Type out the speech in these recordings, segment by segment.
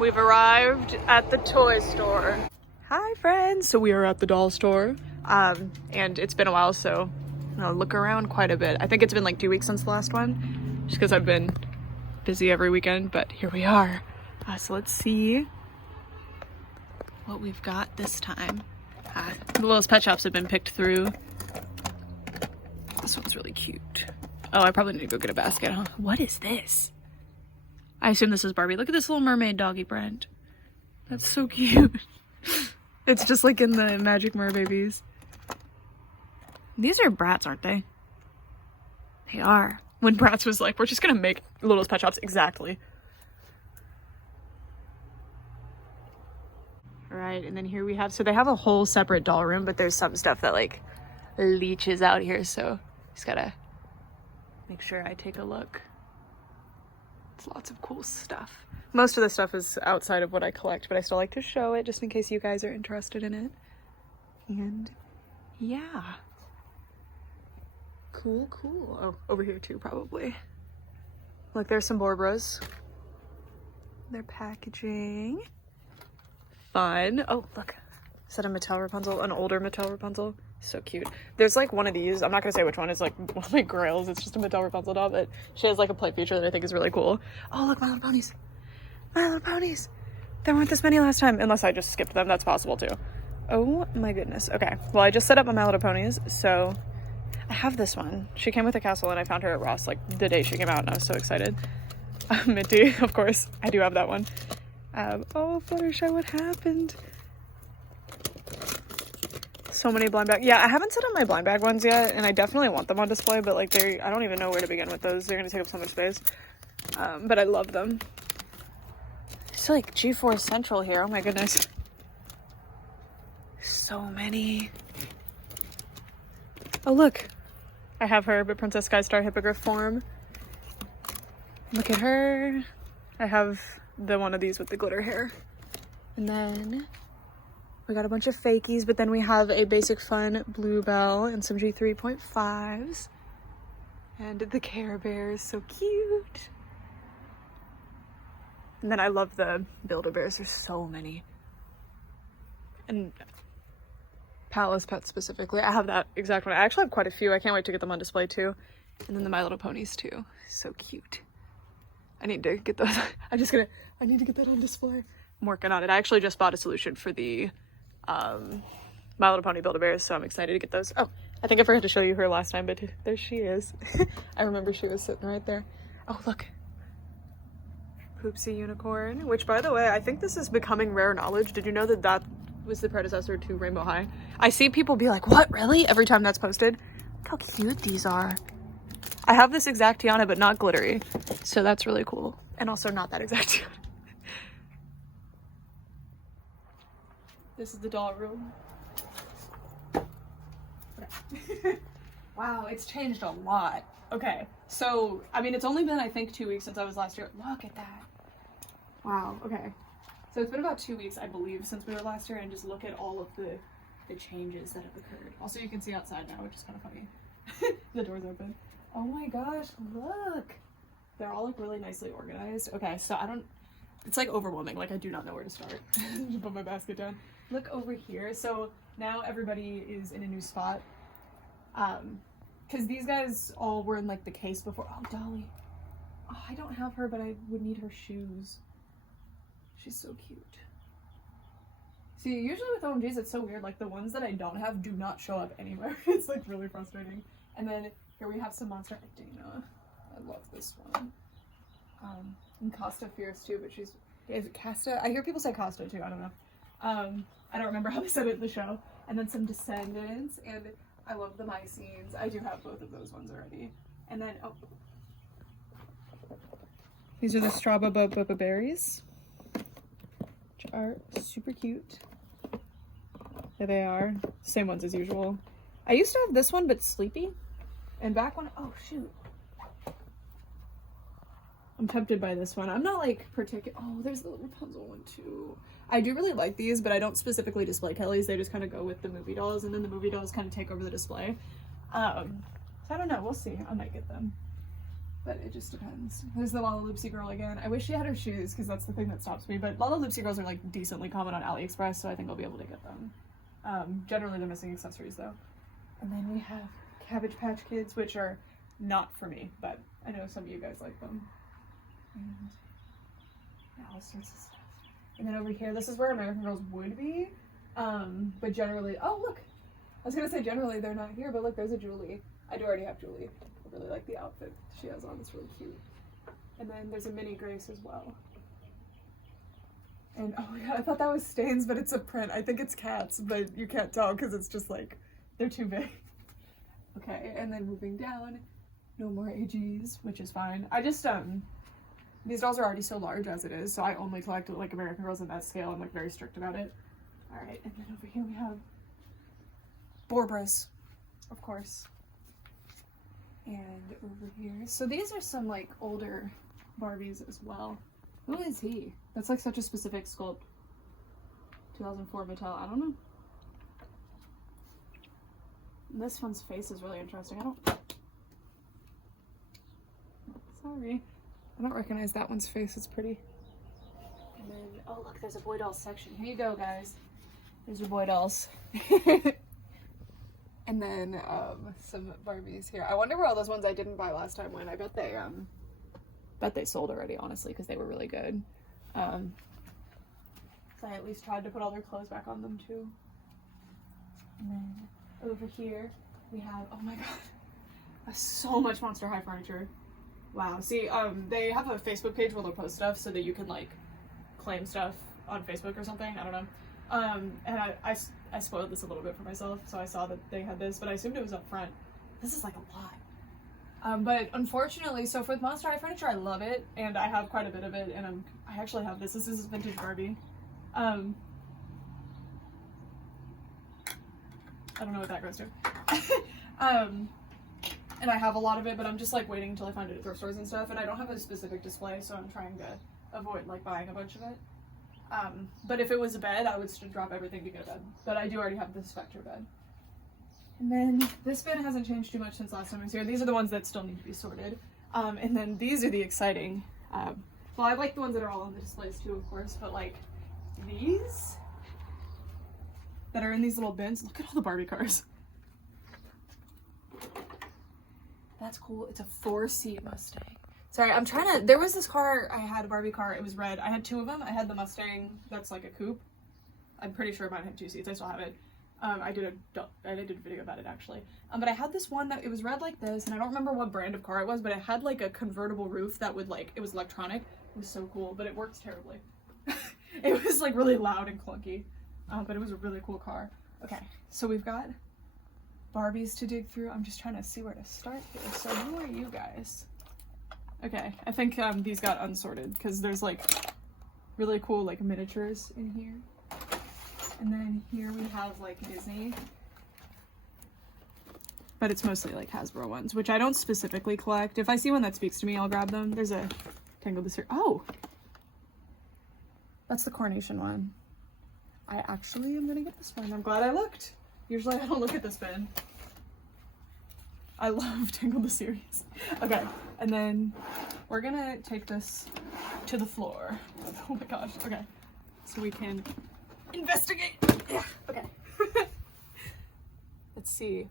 We've arrived at the toy store. Hi friends! So we are at the doll store. And it's been a while, so I'll look around quite a bit. I think it's been like 2 weeks since the last one, just because I've been busy every weekend, but here we are. So let's see what we've got this time. The Littlest Pet Shops have been picked through. This one's really cute. Oh, I probably need to go get a basket, huh? What is this? I assume this is Barbie. Look at this little mermaid doggy, Brent. That's so cute. It's just like in the Magic Merbabies. These are Bratz, aren't they? They are. When Bratz was like, we're just gonna make Littlest Pet Shops exactly. Alright, and then here we have, so they have a whole separate doll room, but there's some stuff that like leeches out here, so just gotta make sure I take a look. It's lots of cool stuff. Most of the stuff is outside of what I collect, but I still like to show it just in case you guys are interested in it. And yeah. Cool, cool. Oh, over here too, probably. Look, there's some Borboros. Their packaging. Fun. Oh, look. Is that a Mattel Rapunzel? An older Mattel Rapunzel? So cute. There's like one of these. I'm not gonna say which one. It's like one of my grails. It's just a Mattel Rapunzel doll, but she has like a play feature that I think is really cool. Oh, look, My Little Ponies. My Little Ponies. There weren't this many last time, unless I just skipped them. That's possible too. Oh my goodness. Okay. Well, I just set up My Little Ponies, so I have this one. She came with a castle, and I found her at Ross like the day she came out, and I was so excited. Minty, of course. I do have that one. Oh, Fluttershy, what happened? So many blind bag. Yeah, I haven't set up my blind bag ones yet, and I definitely want them on display, but like I don't even know where to begin with those. They're gonna take up so much space. But I love them. It's like G4 Central here. Oh my goodness. So many. Oh look. I have her, but Princess Skystar Hippogriff form. Look at her. I have the one of these with the glitter hair. And then we got a bunch of fakies, but then we have a Basic Fun Bluebell and some G3.5s. And the Care Bears, so cute. And then I love the Build-A-Bears, there's so many. And Palace Pets specifically, I have that exact one. I actually have quite a few, I can't wait to get them on display too. And then the My Little Ponies too, so cute. I need to get those, I need to get that on display. I'm working on it. I actually just bought a solution for the My Little Pony Build-A-Bears, so I'm excited to get those. Oh, I think I forgot to show you her last time, but there she is. I remember she was sitting right there. Oh, look. Poopsie Unicorn, which by the way, I think this is becoming rare knowledge. Did you know that that was the predecessor to Rainbow High? I see people be like, what, really? Every time that's posted. Look how cute these are. I have this exact Tiana, but not glittery. So that's really cool. And also not that exact Tiana. This is the doll room. Okay. Wow, it's changed a lot. Okay, so, I mean, it's only been, I think, 2 weeks since I was last year. Look at that. Wow, okay. So it's been about 2 weeks, I believe, since we were last year, and just look at all of the changes that have occurred. Also, you can see outside now, which is kind of funny. The door's open. Oh my gosh, look. They're all, like, really nicely organized. Okay, so it's, like, overwhelming. Like, I do not know where to start. Just put my basket down. Look over here. So now everybody is in a new spot. Because these guys all were in, like, the case before. Oh, Dolly. Oh, I don't have her, but I would need her shoes. She's so cute. See, usually with OMGs, it's so weird. Like, the ones that I don't have do not show up anywhere. It's, like, really frustrating. And then here we have some Monster Dana. I love this one. And Costa Fierce, too, but is it Casta? I hear people say Costa, too. I don't know. I don't remember how they said it in the show. And then some Descendants, and I love the Mycenes. I do have both of those ones already. And then, oh. These are the Strawberry Berries, which are super cute. There they are. Same ones as usual. I used to have this one, but Sleepy. And back when, oh shoot. I'm tempted by this one. I'm not like particular. Oh, there's the Rapunzel one too. I do really like these, but I don't specifically display Kellys. They just kind of go with the movie dolls, and then the movie dolls kind of take over the display. So I don't know. We'll see. I might get them. but it just depends. There's the Lala Loopsy girl again. I wish she had her shoes because that's the thing that stops me, but Lala Loopsy girls are like decently common on AliExpress, so I think I'll be able to get them. Generally they're missing accessories though. And then we have Cabbage Patch Kids, which are not for me, but I know some of you guys like them. And yeah, all sorts of stuff. And then over here, this is where American Girls would be, but generally, oh look, I was gonna say generally they're not here, but look, there's a Julie. I do already have Julie. I really like the outfit she has on, it's really cute. And then there's a mini Grace as well. And oh my god, I thought that was Stains, but it's a print. I think it's cats, but you can't tell because it's just like, they're too big. Okay, and then moving down, no more AGs, which is fine. I just, these dolls are already so large as it is, so I only collect like American Girls in that scale. I'm like very strict about it. All right, and then over here we have Borbra's, of course. And over here, so these are some like older Barbies as well. Who is he? That's like such a specific sculpt. 2004 Mattel, I don't know. This one's face is really interesting. Sorry. I don't recognize that one's face, it's pretty. And then, oh look, there's a boy doll section. Here you go, guys. There's your boy dolls. And then some Barbies here. I wonder where all those ones I didn't buy last time went. I bet they sold already, honestly, because they were really good. So I at least tried to put all their clothes back on them too. And then over here we have, oh my god, so much Monster High furniture. Wow. See, they have a Facebook page where they'll post stuff so that you can like claim stuff on Facebook or something. I don't know. And I spoiled this a little bit for myself, so I saw that they had this, but I assumed it was up front. This is like a lot. But unfortunately, so for Monster High furniture, I love it, and I have quite a bit of it, and I actually have this. This is vintage Barbie. I don't know what that goes to. And I have a lot of it, but I'm just like waiting until I find it at thrift stores and stuff, and I don't have a specific display, so I'm trying to avoid like buying a bunch of it. But if it was a bed, I would drop everything to get a bed. But I do already have the Spectre bed. And then this bin hasn't changed too much since last time I was here. These are the ones that still need to be sorted. And then these are the exciting. Well, I like the ones that are all on the displays too, of course, but like these that are in these little bins. Look at all the Barbie cars. That's cool. It's a 4-seat Mustang. Sorry, I'm trying to, there was this car, I had a Barbie car, it was red. I had 2 of them. I had the Mustang, that's like a coupe. I'm pretty sure mine had 2 seats, I still have it. I did a video about it actually. But I had this one that, it was red like this, and I don't remember what brand of car it was, but it had like a convertible roof that would like, it was electronic. It was so cool, but it works terribly. It was like really loud and clunky, but it was a really cool car. Okay, so we've got Barbies to dig through. I'm just trying to see where to start here. So who are you guys? Okay, I think these got unsorted because there's like really cool like miniatures in here. And then here we have like Disney. But it's mostly like Hasbro ones, which I don't specifically collect. If I see one that speaks to me, I'll grab them. There's a Tangled this here. Oh! That's the Coronation one. I actually am gonna get this one. I'm glad I looked. Usually I don't look at this bin. I love Tangled the series. Okay, and then we're gonna take this to the floor. Oh my gosh, okay. So we can investigate. Yeah, okay. Let's see.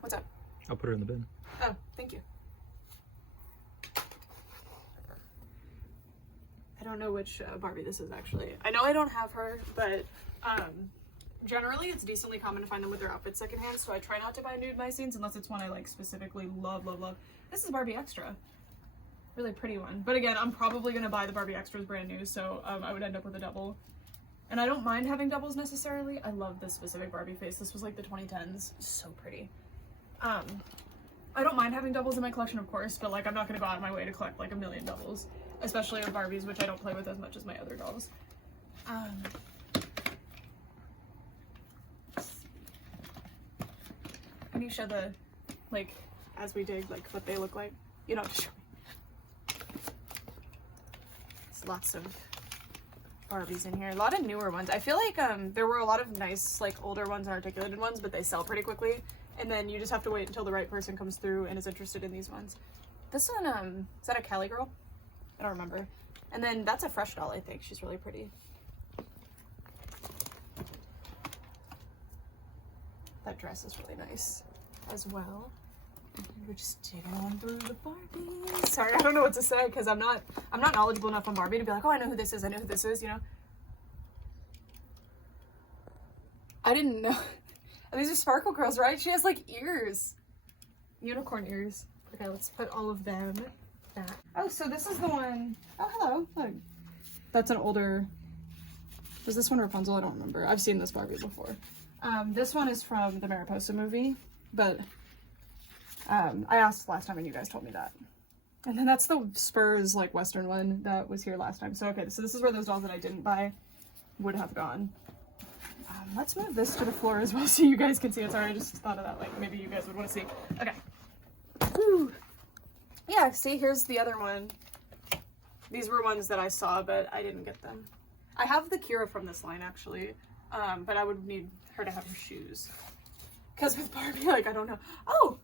What's up? I'll put her in the bin. Oh, thank you. I don't know which Barbie this is actually. I know I don't have her, but generally it's decently common to find them with their outfits secondhand, so I try not to buy nude my scenes unless it's one I like specifically love. This is Barbie Extra. Really pretty one. But again, I'm probably gonna buy the Barbie Extras brand new, so I would end up with a double. And I don't mind having doubles necessarily. I love this specific Barbie face. This was like the 2010s. So pretty. I don't mind having doubles in my collection, of course, but like I'm not gonna go out of my way to collect like a million doubles, especially of Barbies, which I don't play with as much as my other dolls. Can you show the, like, as we dig, like what they look like? You don't have to show me. There's lots of Barbies in here. A lot of newer ones. I feel like there were a lot of nice, like, older ones and articulated ones, but they sell pretty quickly. And then you just have to wait until the right person comes through and is interested in these ones. This one, is that a Cali girl? I don't remember. And then that's a Fresh doll, I think. She's really pretty. That dress is really nice as well. We're just digging on through the Barbies. Sorry, I don't know what to say because I'm not knowledgeable enough on Barbie to be like, oh, I know who this is, I know who this is, you know? I didn't know. These are Sparkle Girls, right? She has like ears. Unicorn ears. Okay, let's put all of them back. Oh, so this is the one. Oh, hello. Look. That's an older. Was this one Rapunzel? I don't remember. I've seen this Barbie before. This one is from the Mariposa movie, but I asked last time and you guys told me that. And then that's the Spurs like Western one that was here last time. So okay, so this is where those dolls that I didn't buy would have gone. Let's move this to the floor as well so you guys can see it. Sorry, I just thought of that, like maybe you guys would want to see. Okay. Whew. Yeah, see, here's the other one. These were ones that I saw, but I didn't get them. I have the Kira from this line, actually, but I would need her to have her shoes. Because with Barbie, like, I don't know. Oh!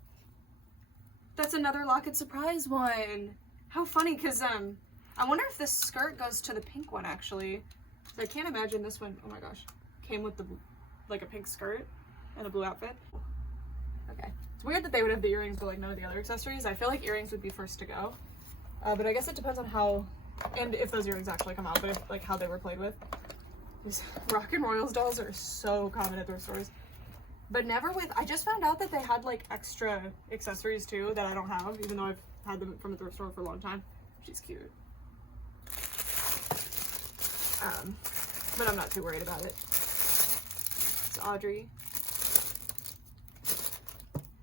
That's another Locket Surprise one. How funny, because I wonder if this skirt goes to the pink one, actually. So I can't imagine this one, oh my gosh, came with the like a pink skirt and a blue outfit. Okay. It's weird that they would have the earrings but like none of the other accessories. I feel like earrings would be first to go. But I guess it depends on how, and if those earrings actually come out, but if, like how they were played with. These Rock and Royals dolls are so common at thrift stores. But never with, I just found out that they had like extra accessories too that I don't have, even though I've had them from a thrift store for a long time. She's cute. But I'm not too worried about it. It's Audrey.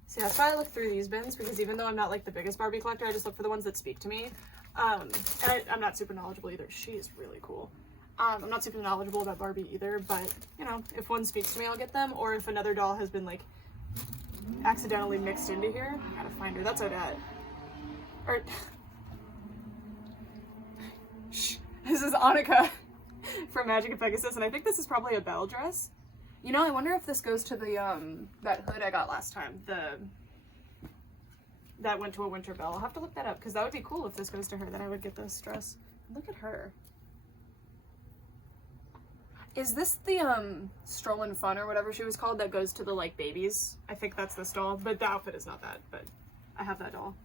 See, that's why I look through these bins, because even though I'm not like the biggest Barbie collector, I just look for the ones that speak to me. And I'm not super knowledgeable either. She is really cool. I'm not super knowledgeable about Barbie either, but you know, if one speaks to me, I'll get them. Or if another doll has been like accidentally mixed into here, I gotta find her. That's Odette. Or this is Annika from Magic of Pegasus, and I think this is probably a Belle dress. You know, I wonder if this goes to the that hood I got last time. That went to a Winter Belle. I'll have to look that up because that would be cool if this goes to her. Then I would get this dress. Look at her. Is this the Strollin' Fun or whatever she was called that goes to the like babies? I think that's this doll, but the outfit is not that. But I have that doll.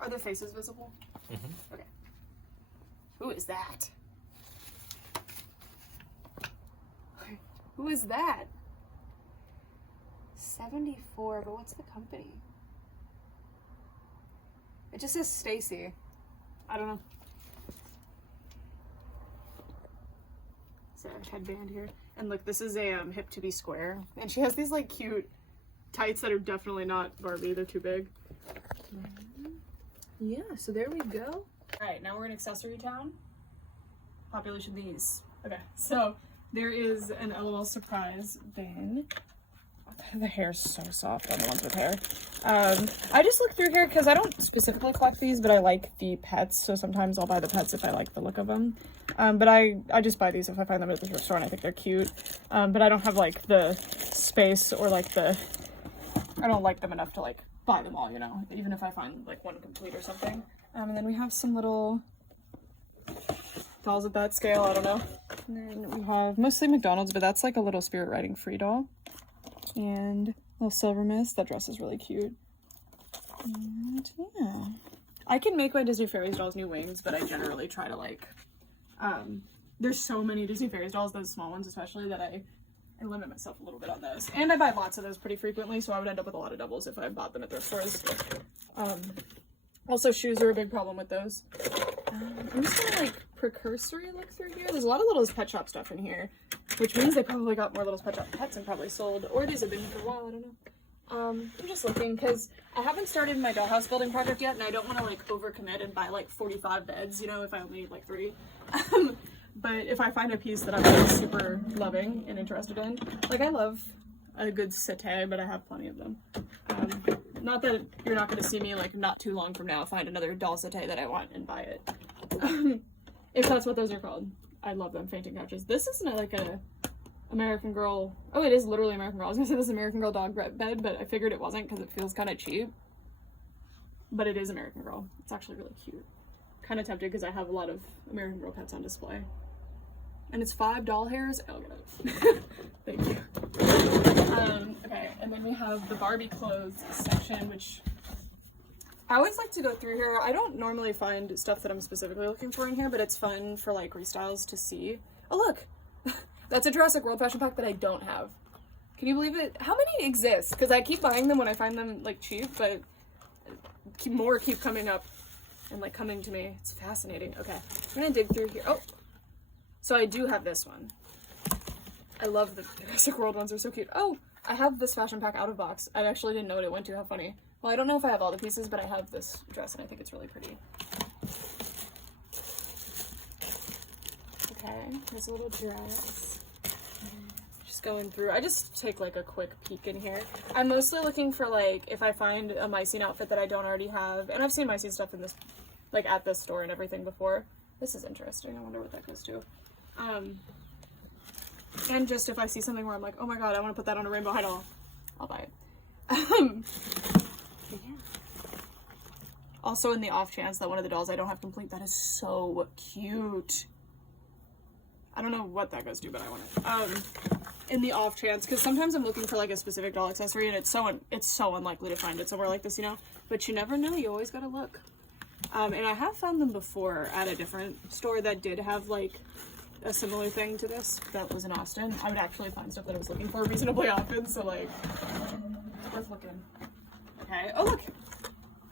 Are their faces visible? Mm-hmm. Okay. Who is that? Who is that? 74, but what's the company? It just says Stacy. I don't know. It's a headband here. And look, this is a hip to be square. And she has these like cute tights that are definitely not Barbie. They're too big. Yeah, so there we go. All right, now we're in Accessory Town. Population these. Okay, so there is an LOL surprise bin. The hair's so soft on the ones with hair. I just look through here because I don't specifically collect these, but I like the pets, so sometimes I'll buy the pets if I like the look of them. But I just buy these if I find them at the thrift store and I think they're cute. But I don't have like the space or like I don't like them enough to like buy them all, you know, even if I find like one complete or something. And then we have some little dolls at that scale, I don't know. And then we have mostly McDonald's, but that's like a little Spirit Riding Free doll. And a little Silver Mist. That dress is really cute. And yeah. I can make my Disney Fairies dolls new wings, but I generally try to like, there's so many Disney Fairies dolls, those small ones especially, that I limit myself a little bit on those. And I buy lots of those pretty frequently, so I would end up with a lot of doubles if I bought them at thrift stores. Also, shoes are a big problem with those. I'm just gonna like precursory look through here. There's a lot of Little's Pet Shop stuff in here, which means they probably got more Little's Pet Shop pets and probably sold, or these have been for a while, I don't know. I'm just looking because I haven't started my dollhouse building project yet, and I don't want to like overcommit and buy like 45 beds, you know, if I only need like 3. But if I find a piece that I'm like, super loving and interested in, like I love a good settee, but I have plenty of them. Not that you're not going to see me like not too long from now find another doll settee that I want and buy it. If that's what those are called. I love them, fainting couches. This isn't like a American Girl. Oh, it is literally American Girl. I was gonna say this is American Girl dog bed, but I figured it wasn't because it feels kind of cheap. But it is American Girl. It's actually really cute. Kind of tempted because I have a lot of American Girl pets on display. And it's 5 doll hairs. I'll get it. Thank you. Okay, and then we have the Barbie clothes section, which I always like to go through here. I don't normally find stuff that I'm specifically looking for in here, but it's fun for like restyles to see. Oh look, that's a Jurassic World fashion pack that I don't have. Can you believe it? How many exist? Because I keep buying them when I find them like cheap, but more keep coming up and like coming to me. It's fascinating. Okay, I'm gonna dig through here. Oh, so I do have this one. I love the Jurassic World ones, are so cute. Oh, I have this fashion pack out of box. I actually didn't know what it went to. How funny. Well, I don't know if I have all the pieces, but I have this dress and I think it's really pretty. Okay, here's a little dress. Just going through. I just take like a quick peek in here. I'm mostly looking for like if I find a Mycene outfit that I don't already have. And I've seen Mycene stuff in this, like at this store and everything before. This is interesting. I wonder what that goes to. And just if I see something where I'm like, oh my god, I want to put that on a rainbow high doll, I'll buy it. Yeah. Also, in the off chance that one of the dolls I don't have complete, that is so cute. I don't know what that goes to, but I want it. In the off chance, because sometimes I'm looking for like a specific doll accessory, and it's so unlikely to find it somewhere like this, you know. But you never know. You always gotta look. And I have found them before at a different store that did have like a similar thing to this that was in Austin. I would actually find stuff that I was looking for reasonably often, so like it's worth looking. Okay. Oh look,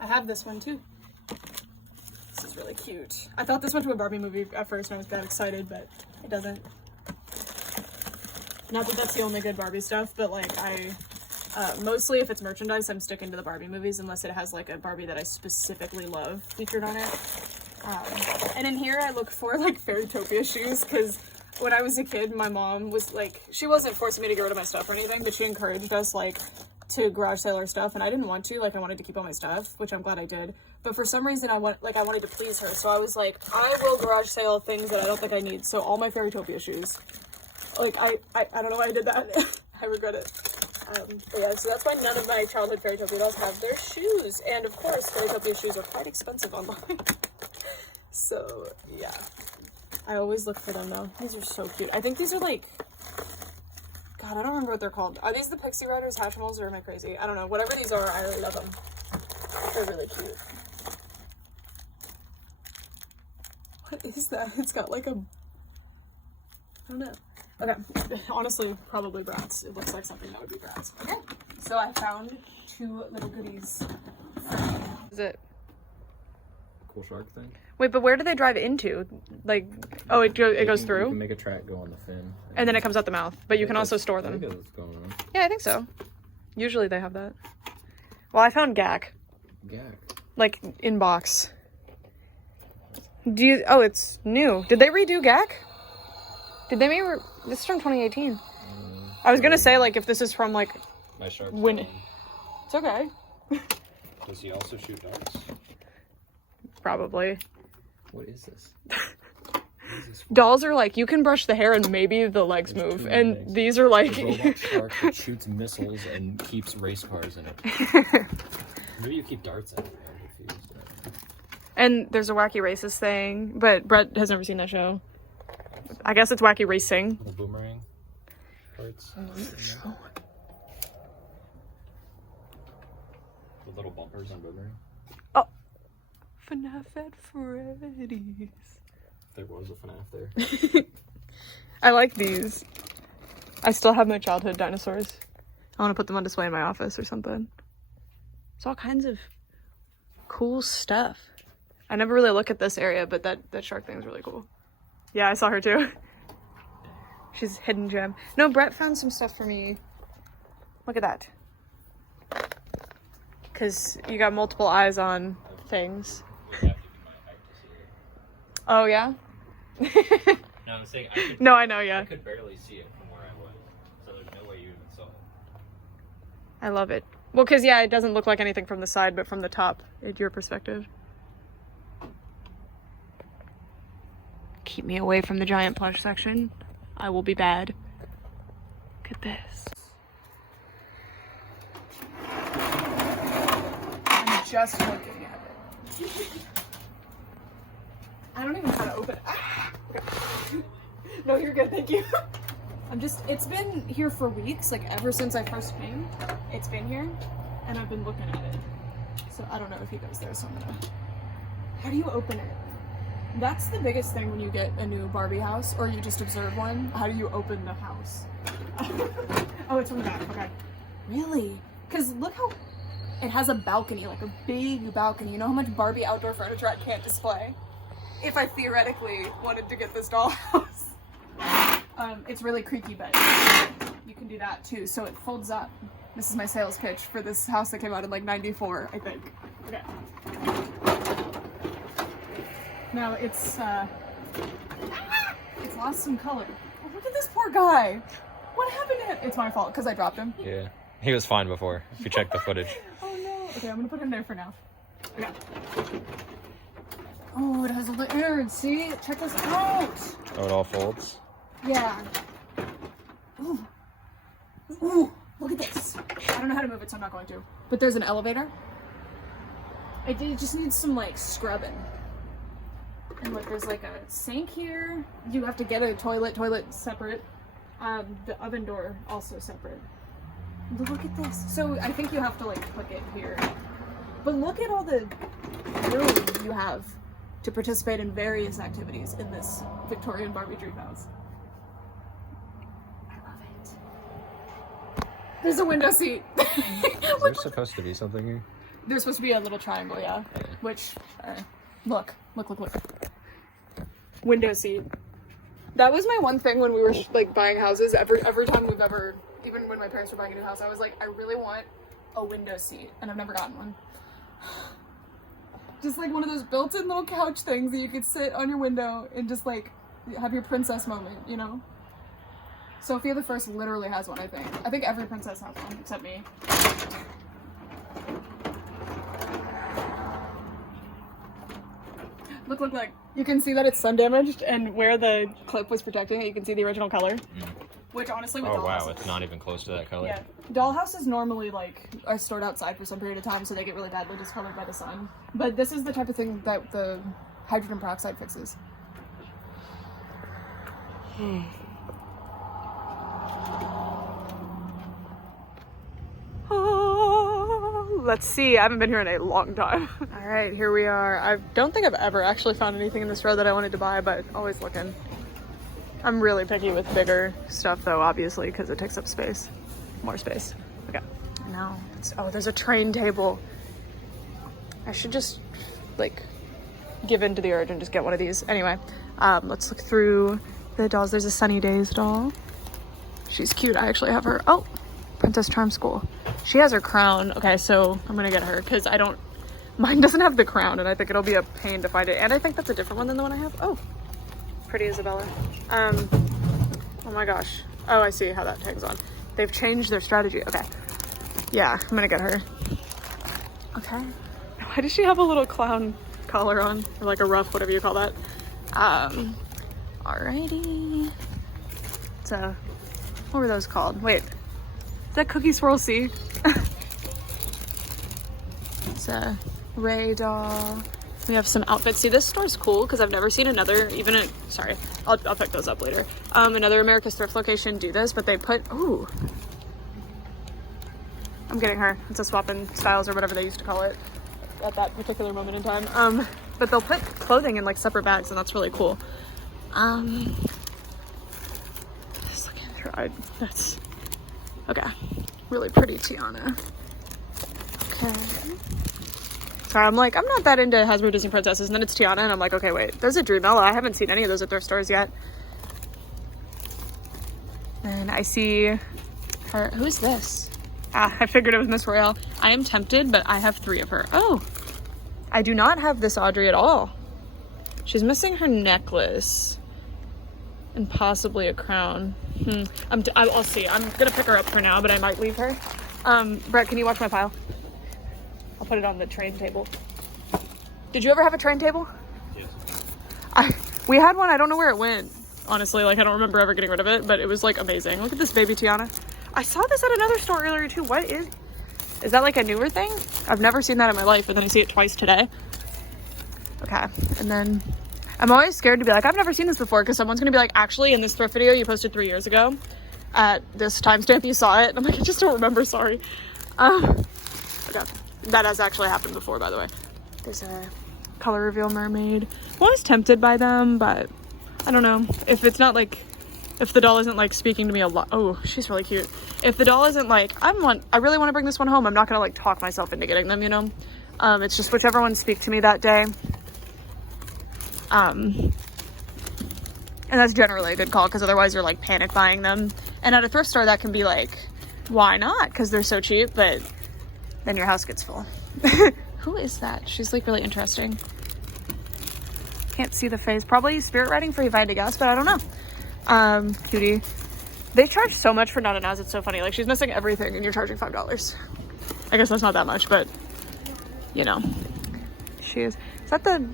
I have this one too. This is really cute. I thought this went to a Barbie movie at first and I was that excited, but it doesn't. Not that that's the only good Barbie stuff, but like mostly if it's merchandise, I'm sticking to the Barbie movies unless it has like a Barbie that I specifically love featured on it. And in here I look for like Fairytopia shoes, because when I was a kid, my mom was like, she wasn't forcing me to get rid of my stuff or anything, but she encouraged us like to garage sale our stuff, and I didn't want to. Like, I wanted to keep all my stuff, which I'm glad I did. But for some reason I wanted to please her, so I was like, I will garage sale things that I don't think I need. So all my Fairytopia shoes. Like, I don't know why I did that. I regret it. But yeah, so that's why none of my childhood Fairytopia dolls have their shoes. And of course, Fairytopia shoes are quite expensive online. So, yeah. I always look for them, though. These are so cute. I think these are, like... God, I don't remember what they're called. Are these the Pixie Riders Hatchimals, or am I crazy? I don't know. Whatever these are, I really love them. They're really cute. What is that? It's got, like, a... I don't know. Okay. Honestly, probably Bratz. It looks like something that would be Bratz. Okay. So I found 2 little goodies. Is it... Cool shark thing. Wait, but where do they drive into? Like, oh, it goes through? You can make a track go on the fin. And then it comes out the mouth, but you can also store them. I think that's what's going on. Yeah, I think so. Usually they have that. Well, I found GAC. GAC? Like, in box. Oh, it's new. Did they redo GAC? Did they maybe... This is from 2018. I was gonna say, like, if this is from, like... My shark. When... It's okay. Does he also shoot darts? Probably. What is this? Dolls are like, you can brush the hair and maybe the legs move. And things. These are like... A robot shark that shoots missiles and keeps race cars in it. Maybe you keep darts in it. And there's a Wacky Races thing, but Brett has never seen that show. I guess it's Wacky Racing. The boomerang parts. The little bumpers on boomerang. Oh. FNAF at Freddy's. There was a FNAF there. I like these. I still have my childhood dinosaurs. I want to put them on display in my office or something. It's all kinds of cool stuff. I never really look at this area, but that shark thing is really cool. Yeah, I saw her too. She's a hidden gem. No, Brett found some stuff for me. Look at that. Because you got multiple eyes on things. Oh, yeah? No, I'm saying No, I know, yeah. I could barely see it from where I was. So there's no way you even saw it. I love it. Well, because, yeah, it doesn't look like anything from the side, but from the top, in your perspective. Keep me away from the giant plush section. I will be bad. at this. I'm just looking at it. I don't even know how to open it. Ah! Okay. No, you're good, thank you. It's been here for weeks, like ever since I first came. It's been here, and I've been looking at it. So I don't know if he goes there, so I'm gonna... How do you open it? That's the biggest thing when you get a new Barbie house, or you just observe one. How do you open the house? Oh, it's from the back, okay. Really? Because look how... It has a balcony, like a big balcony. You know how much Barbie outdoor furniture I can't display? If I theoretically wanted to get this dollhouse. It's really creaky, but you can do that too. So it folds up. This is my sales pitch for this house that came out in like '94, I think. Okay. Now it's lost some color. Oh, look at this poor guy. What happened to him? It's my fault because I dropped him. Yeah, he was fine before. If you check the footage. Oh no. Okay, I'm gonna put him there for now. Okay. Oh, it has all the air. See? Check this out. Oh, it all folds? Yeah. Ooh. Ooh, look at this. I don't know how to move it, so I'm not going to. But there's an elevator. It just needs some, like, scrubbing. And look, there's, like, a sink here. You have to get a toilet separate. The oven door also separate. Look at this. So I think you have to, like, hook it here. But look at all the room you have to participate in various activities in this Victorian Barbie Dream House. I love it. There's a window seat. Is there supposed to be something here? There's supposed to be a little triangle, yeah. Which, look. Window seat. That was my one thing when we were like buying houses. Every time we've ever, even when my parents were buying a new house, I was like, I really want a window seat, and I've never gotten one. Just like one of those built-in little couch things that you could sit on your window and just like have your princess moment, you know? Sophia the First literally has one, I think. I think every princess has one, except me. Look. You can see that it's sun damaged, and where the clip was protecting it, you can see the original color. Which honestly with oh wow, dollhouses, it's not even close to that color. Yeah. Dollhouses normally like are stored outside for some period of time, so they get really badly discolored by the sun. But this is the type of thing that the hydrogen peroxide fixes. Let's see, I haven't been here in a long time. All right, here we are. I don't think I've ever actually found anything in this row that I wanted to buy, but always looking. I'm really picky with bigger stuff though, obviously, because it takes up space. More space. Okay. No. Oh, there's a train table. I should just like give in to the urge and just get one of these. Anyway, let's look through the dolls. There's a Sunny Days doll. She's cute. I actually have her. Oh, Princess Charm School. She has her crown. Okay, so I'm gonna get her because mine doesn't have the crown, and I think it'll be a pain to find it. And I think that's a different one than the one I have. Oh, pretty Isabella. Oh my gosh. Oh, I see how that tags on. They've changed their strategy. Okay. Yeah, I'm gonna get her. Okay. Why does she have a little clown collar on? Or like a ruff, whatever you call that. Alrighty. It's a, what were those called? Wait. Is that Cookie Swirl C? It's a Ray doll. We have some outfits. See, this store's cool because I've never seen another, sorry, I'll pick those up later. Another America's Thrift location do this, but they put, ooh. I'm getting her. It's a swap-in styles or whatever they used to call it at that particular moment in time. But they'll put clothing in like separate bags, and that's really cool. Just looking through, that's, okay. Really pretty Tiana. Okay. Sorry, I'm like, I'm not that into Hasbro Disney Princesses, and then it's Tiana, and I'm like, okay, wait, there's a Dreamella. I haven't seen any of those at thrift stores yet. And I see her, who's this? I figured it was Miss Royale. I am tempted, but I have 3 of her. Oh, I do not have this Audrey at all. She's missing her necklace and possibly a crown. I'll see. I'm gonna pick her up for now, but I might leave her. Brett, can you watch my pile? I'll put it on the train table. Did you ever have a train table? Yes. We had one. I don't know where it went. honestly. Like, I don't remember ever getting rid of it, but it was like amazing. Look at this baby Tiana. I saw this at another store earlier too. What is that, like a newer thing? I've never seen that in my life, but then I see it twice today. Okay, and then I'm always scared to be like, I've never seen this before, because someone's gonna be like, actually, in this thrift video you posted 3 years ago at this timestamp you saw it, and I'm like, I just don't remember, sorry. Okay. That has actually happened before, by the way. There's a color reveal mermaid. I was tempted by them, but I don't know. If it's not like, if the doll isn't like speaking to me a lot. Oh, she's really cute. If the doll isn't like, I really want to bring this one home, I'm not gonna like talk myself into getting them, you know? It's just whichever ones speak to me that day. And that's generally a good call, because otherwise you're like panic buying them. And at a thrift store that can be like, why not? Because they're so cheap, but then your house gets full. Who is that? She's like really interesting. Can't see the face. Probably spirit riding for you if I had to guess, but I don't know. Cutie. They charge so much for Not a Naz. It's so funny. Like, she's missing everything and you're charging $5. I guess that's not that much, but you know. She is that the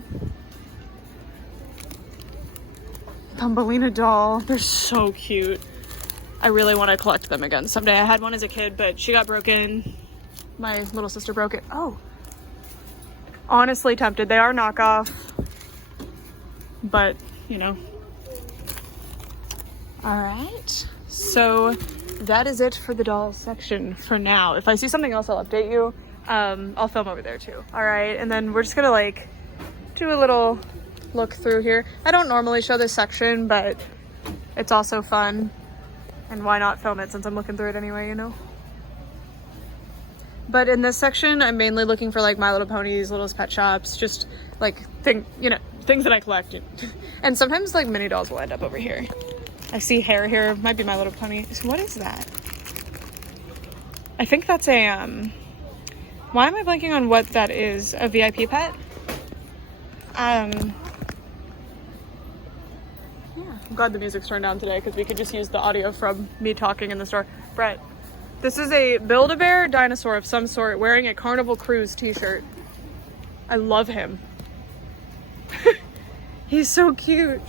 Thumbelina doll? They're so cute. I really want to collect them again someday. I had one as a kid, but she got broken. My little sister broke it. Oh. Honestly tempted. They are knockoff. But, you know. Alright. So, that is it for the doll section for now. If I see something else, I'll update you. I'll film over there too. Alright, and then we're just gonna like do a little look through here. I don't normally show this section, but it's also fun. And why not film it since I'm looking through it anyway, you know? But in this section, I'm mainly looking for like My Little Ponies, Littlest Pet Shops, just like things that I collect. And sometimes like mini dolls will end up over here. I see hair here. Might be My Little Pony. So what is that? I think that's a why am I blanking on what that is? A VIP pet? Yeah, I'm glad the music's turned down today because we could just use the audio from me talking in the store. Brett. This is a Build-A-Bear dinosaur of some sort wearing a Carnival Cruise t-shirt. I love him. He's so cute.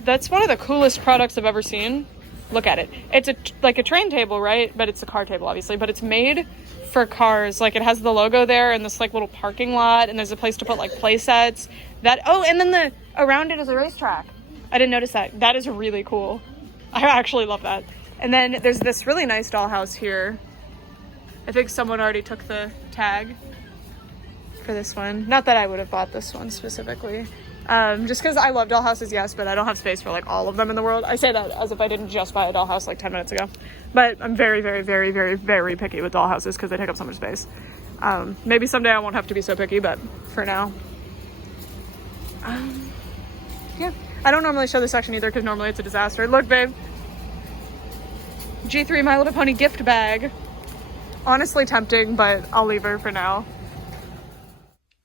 That's one of the coolest products I've ever seen. Look at it. It's like a train table, right? But it's a car table, obviously. But it's made for cars. Like, it has the logo there and this like little parking lot, and there's a place to put like play sets. And then around it is a racetrack. I didn't notice that. That is really cool. I actually love that. And then there's this really nice dollhouse here. I think someone already took the tag for this one. Not that I would have bought this one specifically. Just because I love dollhouses, yes, but I don't have space for like all of them in the world. I say that as if I didn't just buy a dollhouse like 10 minutes ago. But I'm very, very, very, very, very picky with dollhouses because they take up so much space. Maybe someday I won't have to be so picky, but for now. Yeah. I don't normally show this section either because normally it's a disaster. Look, babe. G3 My Little Pony gift bag. Honestly tempting, but I'll leave her for now.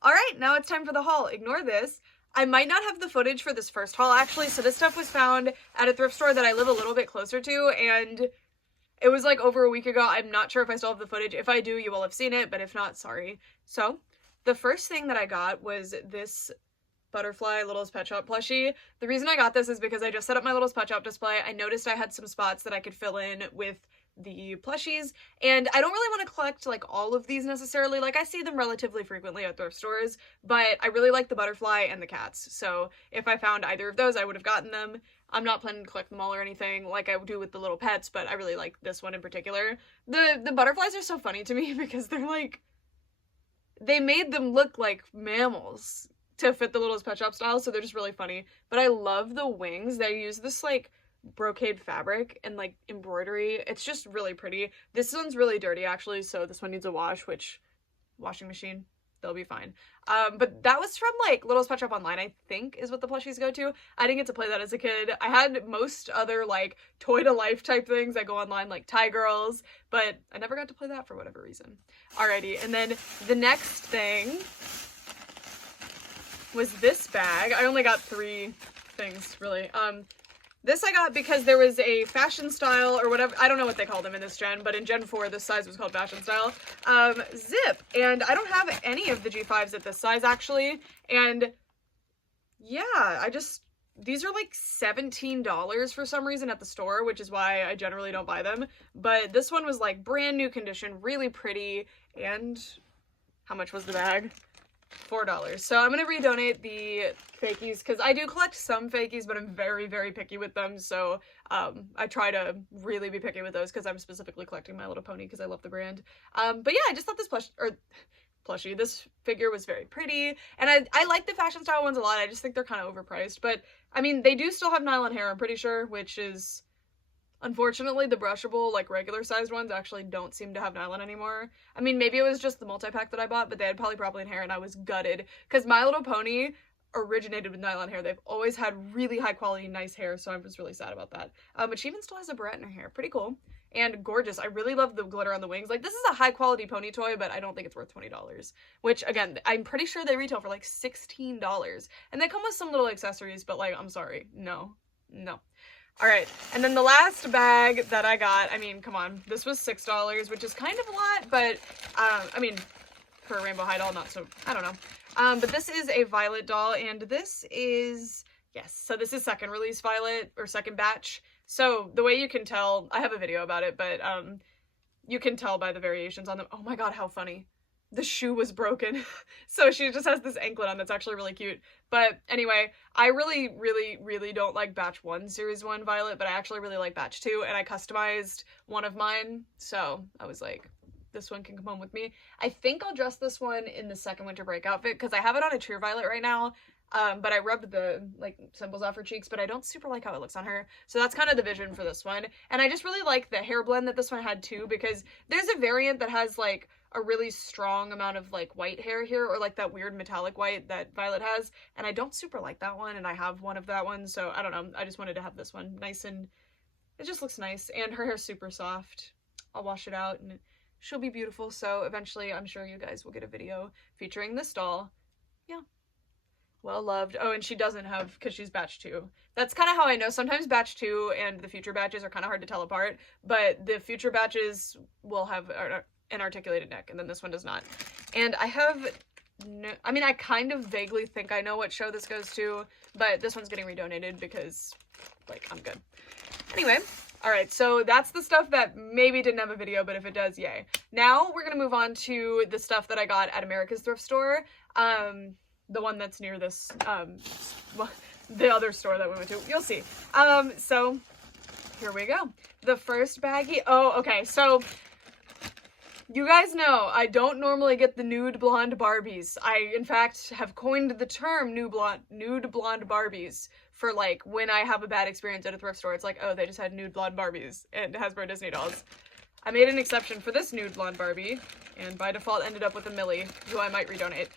All right, now it's time for the haul. Ignore this. I might not have the footage for this first haul, actually. So this stuff was found at a thrift store that I live a little bit closer to, and it was like over a week ago. I'm not sure if I still have the footage. If I do, you will have seen it, but if not, sorry. So the first thing that I got was this butterfly Littlest Pet Shop plushie. The reason I got this is because I just set up my Littlest Pet Shop display. I noticed I had some spots that I could fill in with the plushies, and I don't really want to collect like all of these necessarily. Like, I see them relatively frequently at thrift stores, but I really like the butterfly and the cats, so if I found either of those, I would have gotten them. I'm not planning to collect them all or anything like I do with the little pets, but I really like this one in particular. The butterflies are so funny to me because they're like, they made them look like mammals to fit the Littlest Pet Shop style, so they're just really funny. But I love the wings. They use this like brocade fabric and like embroidery. It's just really pretty. This one's really dirty actually, so this one needs a wash, which washing machine, they'll be fine. But that was from like Littlest Pet Shop Online, I think is what the plushies go to. I didn't get to play that as a kid. I had most other like toy to life type things that go online, like Tie Girls, but I never got to play that for whatever reason. Alrighty, and then the next thing was this bag. I only got 3 things really. This I got because there was a fashion style or whatever, I don't know what they call them in this gen, but in Gen 4 this size was called fashion style, zip, and I don't have any of the G5s at this size actually, and yeah, I just these are like $17 for some reason at the store, which is why I generally don't buy them. But this one was like brand new condition, really pretty, and how much was the bag? $4. So I'm gonna redonate the fakies because I do collect some fakies, but I'm very, very picky with them. So I try to really be picky with those because I'm specifically collecting My Little Pony because I love the brand. But yeah, I just thought this plushie, this figure was very pretty, and I like the fashion style ones a lot. I just think they're kind of overpriced, but I mean, they do still have nylon hair, I'm pretty sure, which is unfortunately the brushable, like regular sized ones actually don't seem to have nylon anymore. I mean, maybe it was just the multi-pack that I bought, but they had polypropylene hair and I was gutted because My Little Pony originated with nylon hair. They've always had really high quality, nice hair, so I was really sad about that. But she even still has a barrette in her hair. Pretty cool. And gorgeous. I really love the glitter on the wings. Like, this is a high quality pony toy, but I don't think it's worth $20. Which, again, I'm pretty sure they retail for like $16. And they come with some little accessories, but like, I'm sorry. No. No. Alright, and then the last bag that I got, I mean, come on, this was $6, which is kind of a lot, but, I mean, for a Rainbow High doll, not so, I don't know. But this is a Violet doll, and this is, yes, so this is second release Violet, or second batch. So the way you can tell, I have a video about it, but you can tell by the variations on them. Oh my god, how funny. The shoe was broken. So she just has this anklet on that's actually really cute. But anyway, I really, really, really don't like batch 1, series 1 Violet, but I actually really like batch 2, and I customized one of mine. So I was like, this one can come home with me. I think I'll dress this one in the second winter break outfit because I have it on a True Violet right now. But I rubbed the like symbols off her cheeks, but I don't super like how it looks on her. So that's kind of the vision for this one. And I just really like the hair blend that this one had too, because there's a variant that has like a really strong amount of like white hair here, or like that weird metallic white that Violet has. And I don't super like that one, and I have one of that one. So I don't know. I just wanted to have this one nice, and it just looks nice. And her hair's super soft. I'll wash it out and she'll be beautiful. So eventually I'm sure you guys will get a video featuring this doll. Yeah. Well loved. Oh, and she doesn't have, because she's batch 2. That's kind of how I know. Sometimes batch 2 and the future batches are kind of hard to tell apart, but the future batches will have an articulated neck, and then this one does not. And I have no, I mean, I kind of vaguely think I know what show this goes to, but this one's getting redonated because, like, I'm good. Anyway, alright, so that's the stuff that maybe didn't have a video, but if it does, yay. Now we're gonna move on to the stuff that I got at America's Thrift Store. The one that's near this, the other store that we went to. You'll see. So here we go. The first baggie. Oh, okay. So you guys know I don't normally get the nude blonde Barbies. I, in fact, have coined the term nude blonde Barbies for like when I have a bad experience at a thrift store. It's like, oh, they just had nude blonde Barbies and Hasbro Disney dolls. I made an exception for this nude blonde Barbie, and by default ended up with a Millie, who I might redonate.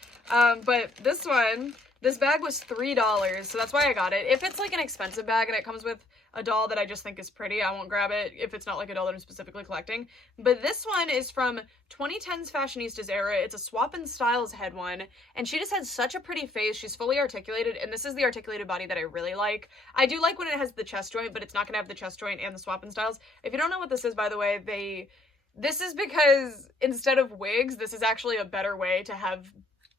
But this one, this bag was $3, so that's why I got it. If it's like an expensive bag and it comes with a doll that I just think is pretty, I won't grab it if it's not like a doll that I'm specifically collecting. But this one is from 2010's Fashionistas era. It's a Swap and Styles head one, and she just has such a pretty face. She's fully articulated, and this is the articulated body that I really like. I do like when it has the chest joint, but it's not gonna have the chest joint and the Swap and Styles. If you don't know what this is, by the way, this is because instead of wigs, this is actually a better way to have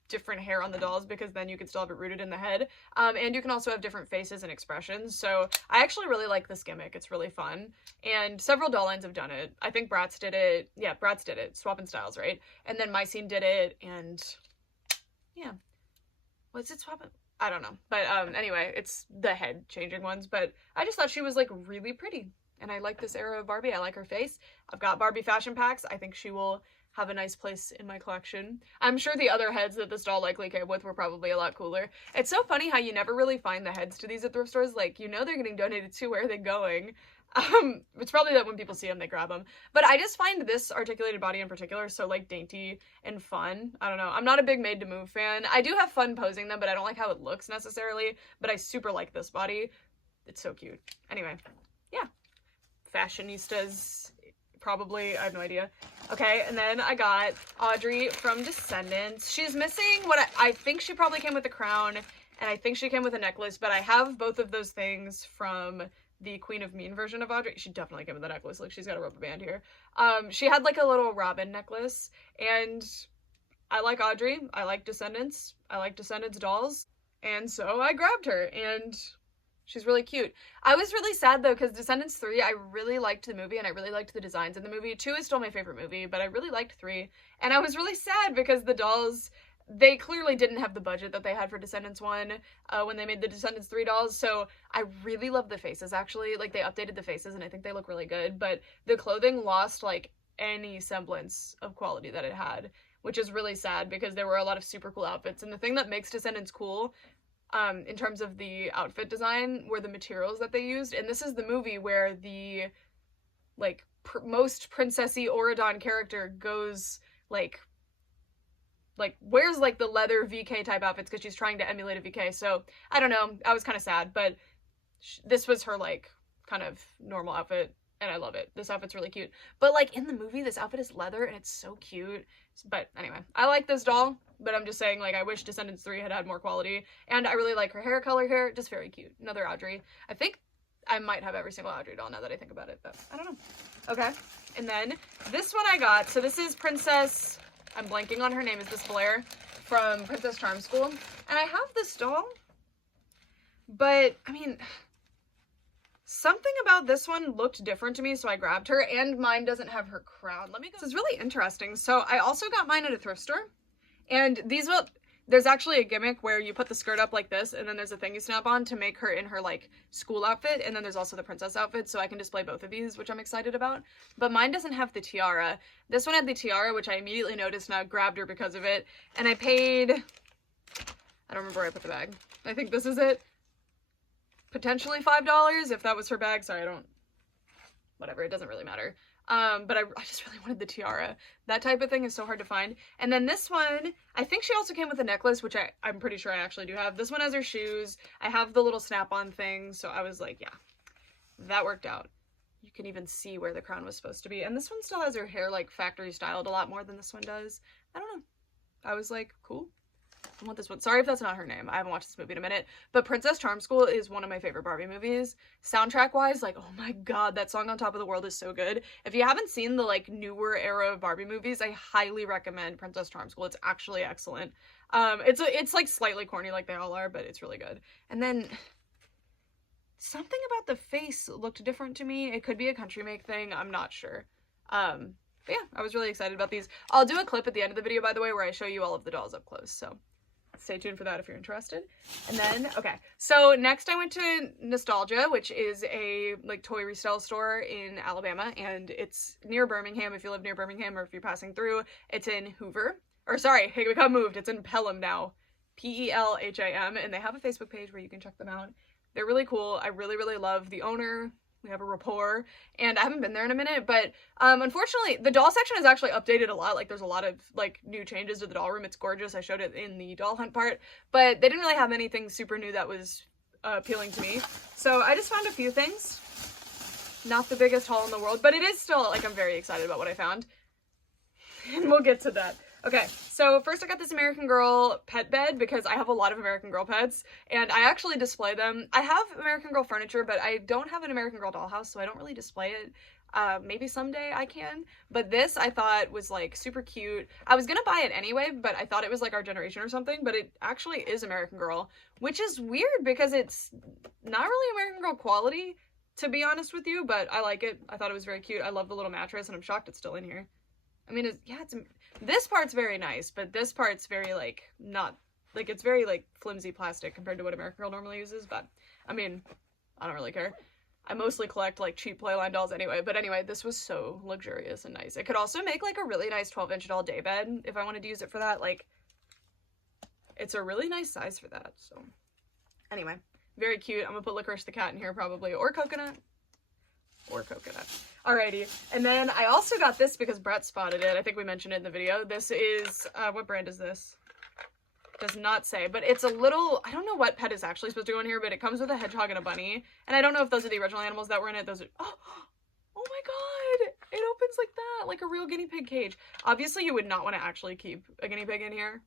different hair on the dolls, because then you can still have it rooted in the head, and you can also have different faces and expressions. So I actually really like this gimmick. It's really fun, and several doll lines have done it. I think Bratz did it. Yeah, Bratz did it. Swap and Styles, right? And then Mycene did it, and yeah, was it Swap? I don't know, but anyway, it's the head changing ones. But I just thought she was like really pretty, and I like this era of Barbie. I like her face. I've got Barbie fashion packs. I think she will have a nice place in my collection. I'm sure the other heads that this doll likely came with were probably a lot cooler. It's so funny how you never really find the heads to these at thrift stores. Like, you know they're getting donated to, where are they going? It's probably that when people see them, they grab them. But I just find this articulated body in particular so, like, dainty and fun. I don't know. I'm not a big Made to Move fan. I do have fun posing them, but I don't like how it looks necessarily. But I super like this body. It's so cute. Anyway, yeah. Fashionistas, probably. I have no idea. Okay, and then I got Audrey from Descendants. She's missing what I think she probably came with a crown, and I think she came with a necklace, but I have both of those things from the Queen of Mean version of Audrey. She definitely came with a necklace. Like, she's got a rubber band here. She had like a little robin necklace, and I like Audrey. I like Descendants. I like Descendants dolls, and so I grabbed her, and She's really cute. I was really sad though, because Descendants 3, I really liked the movie and I really liked the designs in the movie. 2 is still my favorite movie, but I really liked 3. And I was really sad because the dolls, they clearly didn't have the budget that they had for Descendants 1 when they made the Descendants 3 dolls. So I really love the faces, actually. Like, they updated the faces and I think they look really good, but the clothing lost like any semblance of quality that it had, which is really sad because there were a lot of super cool outfits. And the thing that makes Descendants cool, in terms of the outfit design, were the materials that they used. And this is the movie where the like most princessy Auradon character goes like wears like the leather VK type outfits because she's trying to emulate a VK. So I don't know, I was kind of sad, but this was her like kind of normal outfit and I love it. This outfit's really cute, but like in the movie this outfit is leather and it's so cute. But anyway, I like this doll, but I'm just saying, like, I wish Descendants 3 had more quality, and I really like her hair color here, just very cute. Another Audrey. I think I might have every single Audrey doll now that I think about it, but I don't know. Okay, and then this one I got, so this is Princess, I'm blanking on her name, is this Blair from Princess Charm School, and I have this doll, but, I mean, something about this one looked different to me, so I grabbed her, and mine doesn't have her crown. Let me go. This is really interesting. So I also got mine at a thrift store, and these will, there's actually a gimmick where you put the skirt up like this, and then there's a thing you snap on to make her in her, like, school outfit, and then there's also the princess outfit, so I can display both of these, which I'm excited about. But mine doesn't have the tiara. This one had the tiara, which I immediately noticed, and I grabbed her because of it, and I paid, I don't remember where I put the bag. I think this is it. Potentially $5 if that was her bag. Sorry, I don't, whatever, it doesn't really matter. But I just really wanted the tiara. That type of thing is so hard to find. And then this one, I think she also came with a necklace, which I'm pretty sure I actually do have. This one has her shoes. I have the little snap-on thing, so I was like, yeah, that worked out. You can even see where the crown was supposed to be. And this one still has her hair like factory styled a lot more than this one does. I don't know. I was like, cool. I want this one. Sorry if that's not her name. I haven't watched this movie in a minute. But Princess Charm School is one of my favorite Barbie movies. Soundtrack-wise, like, oh my god, that song On Top of the World is so good. If you haven't seen the, like, newer era of Barbie movies, I highly recommend Princess Charm School. It's actually excellent. It's like, slightly corny like they all are, but it's really good. And then something about the face looked different to me. It could be a country make thing. I'm not sure. But yeah, I was really excited about these. I'll do a clip at the end of the video, by the way, where I show you all of the dolls up close, so stay tuned for that if you're interested. And then, okay, so next I went to Nostalgia, which is a like toy resale store in Alabama, and it's near Birmingham if you live near Birmingham or if you're passing through. It's in Hoover, or sorry, it got moved. It's in Pelham now, P-E-L-H-A-M, and they have a Facebook page where you can check them out. They're really cool. I really, really love the owner. We have a rapport, and I haven't been there in a minute, but unfortunately the doll section is actually updated a lot. Like, there's a lot of like new changes to the doll room. It's gorgeous. I showed it in the doll hunt part, but they didn't really have anything super new that was appealing to me. So I just found a few things. Not the biggest haul in the world, but it is still, like, I'm very excited about what I found, and we'll get to that. Okay, so first I got this American Girl pet bed because I have a lot of American Girl pets, and I actually display them. I have American Girl furniture, but I don't have an American Girl dollhouse, so I don't really display it. Maybe someday I can, but this I thought was, like, super cute. I was gonna buy it anyway, but I thought it was, like, our generation or something, but it actually is American Girl, which is weird because it's not really American Girl quality, to be honest with you, but I like it. I thought it was very cute. I love the little mattress, and I'm shocked it's still in here. I mean, this part's very nice, but this part's very, like, not, like, it's very, like, flimsy plastic compared to what American Girl normally uses, but, I mean, I don't really care. I mostly collect, like, cheap Playline dolls anyway, but anyway, this was so luxurious and nice. It could also make, like, a really nice 12-inch doll daybed if I wanted to use it for that. Like, it's a really nice size for that, so. Anyway, very cute. I'm gonna put Licorice the cat in here probably, or Coconut. Or Coconut. Alrighty, and then I also got this because Brett spotted it. I think we mentioned it in the video. This is, what brand is this? Does not say, but it's a little, I don't know what pet is actually supposed to go in here, but it comes with a hedgehog and a bunny, and I don't know if those are the original animals that were in it. Those are, oh my god, it opens like that, like a real guinea pig cage. Obviously, you would not want to actually keep a guinea pig in here.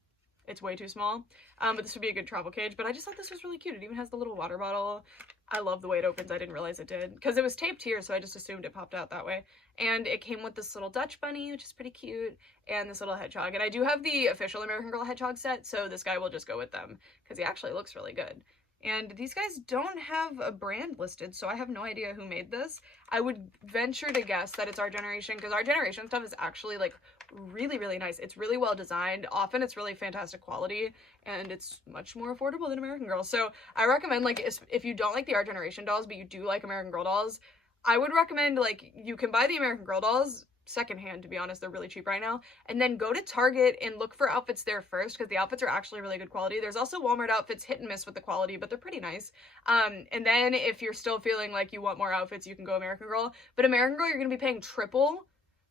It's way too small, but this would be a good travel cage, but I just thought this was really cute. It even has the little water bottle. I love the way it opens. I didn't realize it did, because it was taped here, so I just assumed it popped out that way. And it came with this little Dutch bunny, which is pretty cute, and this little hedgehog. And I do have the official American Girl hedgehog set, so this guy will just go with them, because he actually looks really good. And these guys don't have a brand listed, so I have no idea who made this. I would venture to guess that it's Our Generation, because Our Generation stuff is actually like really, really nice. It's really well designed. Often it's really fantastic quality, and it's much more affordable than American Girl. So I recommend, like, if you don't like the Our Generation dolls, but you do like American Girl dolls, I would recommend, like, you can buy the American Girl dolls secondhand, to be honest. They're really cheap right now, and then go to Target and look for outfits there first, because the outfits are actually really good quality. There's also Walmart outfits, hit and miss with the quality, but they're pretty nice. And then if you're still feeling like you want more outfits, you can go American Girl. But American Girl, you're gonna be paying triple